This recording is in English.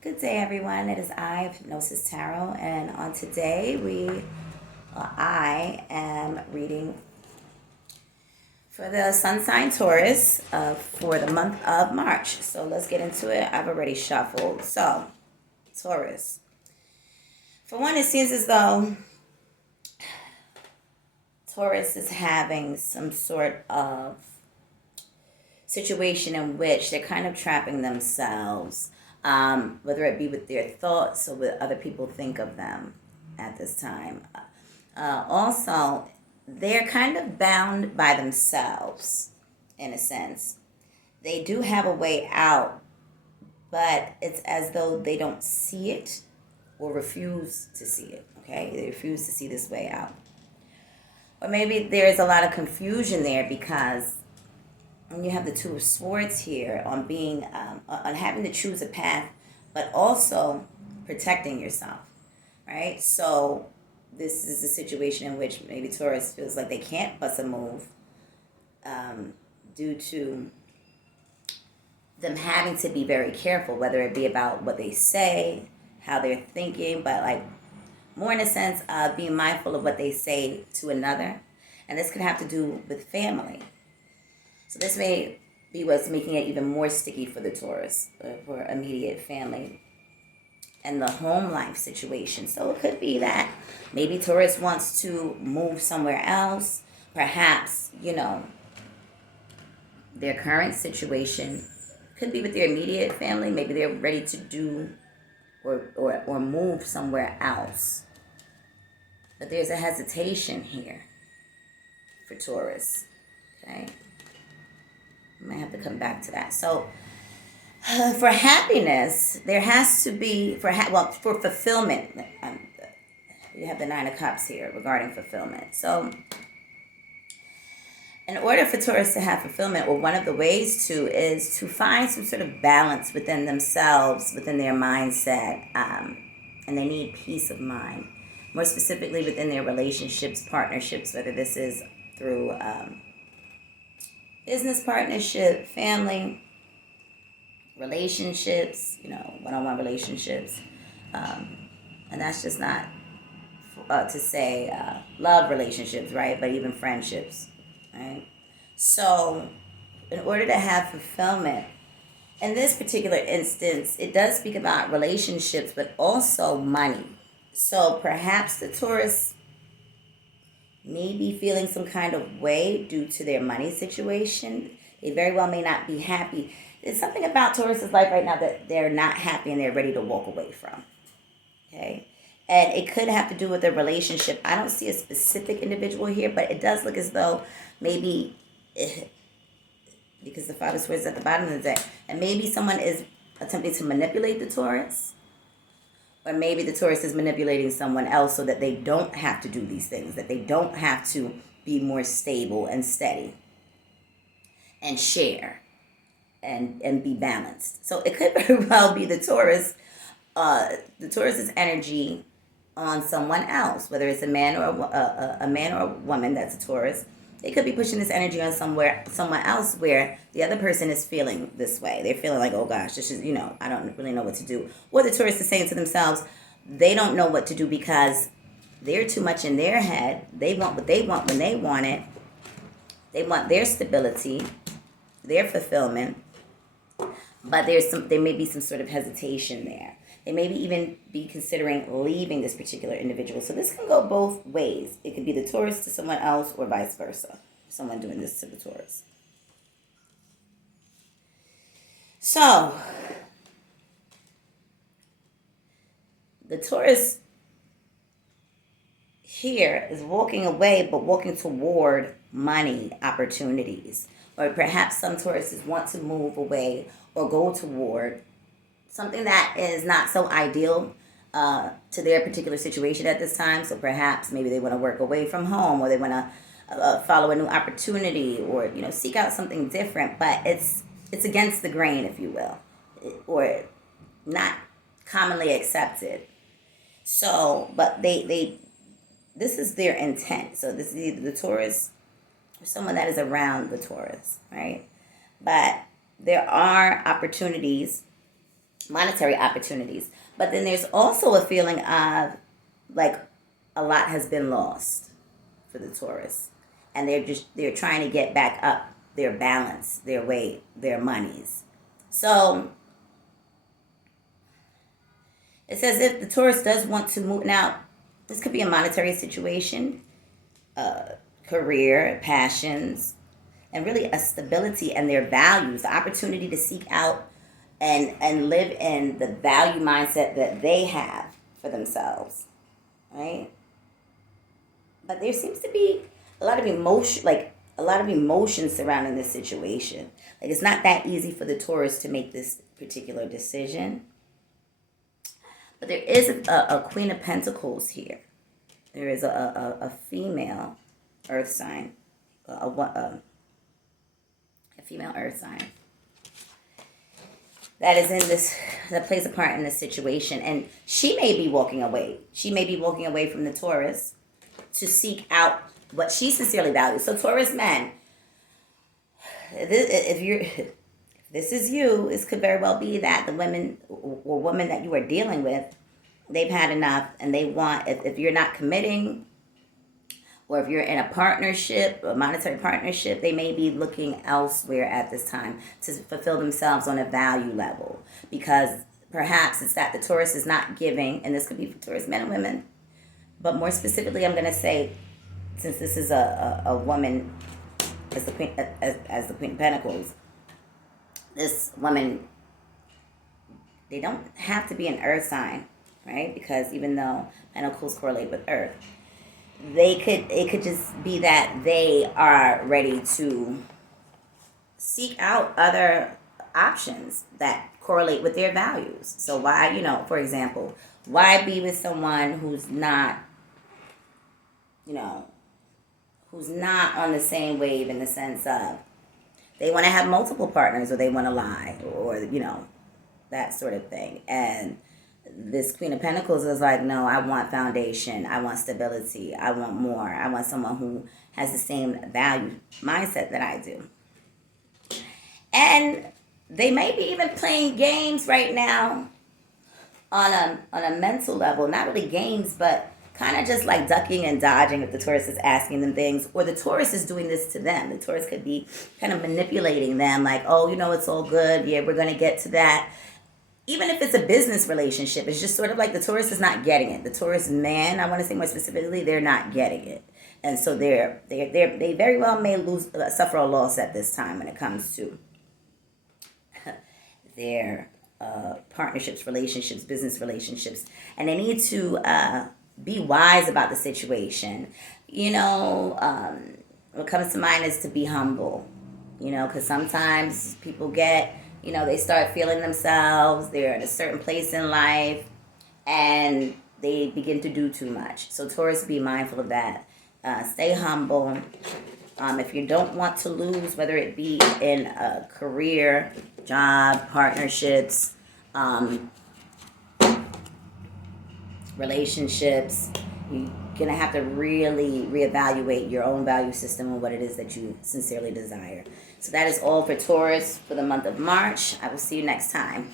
Good day, everyone. It is I, Hypnosis Tarot, and on today I am reading for the Sun sign Taurus for the month of March. So let's get into it. I've already shuffled. So, Taurus. For one, it seems as though Taurus is having some sort of situation in which they're kind of trapping themselves, whether it be with their thoughts or what other people think of them at this time. Also, they're kind of bound by themselves in a sense. They do have a way out, but it's as though they don't see it or refuse to see it. Okay, they refuse to see this way out. Or maybe there's a lot of confusion there because when you have the Two of Swords here on being on having to choose a path, but also protecting yourself, right? So this is a situation in which maybe Taurus feels like they can't bust a move due to them having to be very careful, whether it be about what they say, how they're thinking, but like more in a sense of being mindful of what they say to another. And this could have to do with family. So this may be what's making it even more sticky for the Taurus, for immediate family and the home life situation. So it could be that maybe Taurus wants to move somewhere else. Perhaps, their current situation could be with their immediate family. Maybe they're ready to do or move somewhere else. But there's a hesitation here for Taurus. Okay? I might have to come back to that. So, for happiness, there has to be, for fulfillment, you have the Nine of Cups here regarding fulfillment. So, in order for Taurus to have fulfillment, or one of the ways to, is to find some sort of balance within themselves, within their mindset, and they need peace of mind. More specifically within their relationships, partnerships, whether this is through business partnership, family, relationships, one-on-one relationships. And that's just not to say love relationships, right? But even friendships, right? So in order to have fulfillment, in this particular instance, it does speak about relationships, but also money. So perhaps the Taurus may be feeling some kind of way due to their money situation. They very well may not be happy. There's something about Taurus's life right now that they're not happy and they're ready to walk away from. Okay? And it could have to do with a relationship. I don't see a specific individual here, but it does look as though maybe, because the Father swears at the bottom of the deck, and maybe someone is attempting to manipulate the Taurus. Or maybe the Taurus is manipulating someone else so that they don't have to do these things, that they don't have to be more stable and steady and share and be balanced. So it could very well be the Taurus's energy on someone else, whether it's a man or a man or a woman that's a Taurus. They could be pushing this energy on someone else where the other person is feeling this way. They're feeling like, oh gosh, this is, I don't really know what to do. Or the Taurus is saying to themselves, they don't know what to do because they're too much in their head. They want what they want when they want it. They want their stability, their fulfillment. But there may be some sort of hesitation there. They may even be considering leaving this particular individual. So this can go both ways. It could be the Taurus to someone else or vice versa. Someone doing this to the Taurus. So, the Taurus here is walking away, but walking toward money opportunities. Or perhaps some Tauruses want to move away or go toward something that is not so ideal to their particular situation at this time. So perhaps maybe they want to work away from home, or they want to follow a new opportunity, or seek out something different. But it's against the grain, if you will, or not commonly accepted. So, but they this is their intent. So this is either the Taurus or someone that is around the Taurus, right? But there are opportunities monetary opportunities. But then there's also a feeling of like a lot has been lost for the Taurus. And they're trying to get back up their balance, their weight, their monies. So it says if the Taurus does want to move now, this could be a monetary situation, career, passions, and really a stability and their values, the opportunity to seek out and live in the value mindset that they have for themselves, right? But there seems to be a lot of emotion surrounding this situation. Like it's not that easy for the Taurus to make this particular decision. But there is a Queen of Pentacles here. There is a female earth sign, a female earth sign that is in this, that plays a part in this situation. And she may be walking away. She may be walking away from the Taurus to seek out what she sincerely values. So Taurus men, if this is you, this could very well be that the women or women that you are dealing with, they've had enough and they want, if you're not committing, or if you're in a partnership, a monetary partnership, they may be looking elsewhere at this time to fulfill themselves on a value level. Because perhaps it's that the Taurus is not giving, and this could be for Taurus men and women, but more specifically, I'm going to say, since this is a woman as the Queen of Pentacles, this woman, they don't have to be an earth sign, right? Because even though Pentacles correlate with earth, it could just be that they are ready to seek out other options that correlate with their values. So why, for example, why be with someone who's not on the same wave, in the sense of they want to have multiple partners, or they want to lie, or that sort of thing. And this Queen of Pentacles is like, no, I want foundation, I want stability, I want more, I want someone who has the same value mindset that I do. And they may be even playing games right now on a mental level, not really games, but kind of just like ducking and dodging if the Taurus is asking them things, or the Taurus is doing this to them. The Taurus could be kind of manipulating them, like, oh, it's all good, yeah, we're going to get to that. Even if it's a business relationship, it's just sort of like the Taurus is not getting it. The Taurus man, I want to say more specifically, they're not getting it. And so they very well may suffer a loss at this time when it comes to their partnerships, relationships, business relationships. And they need to be wise about the situation. What comes to mind is to be humble. Because sometimes people get, they start feeling themselves, they're in a certain place in life, and they begin to do too much. So Taurus, be mindful of that. Stay humble. If you don't want to lose, whether it be in a career, job, partnerships, relationships, you're going to have to really reevaluate your own value system and what it is that you sincerely desire. So that is all for Taurus for the month of March. I will see you next time.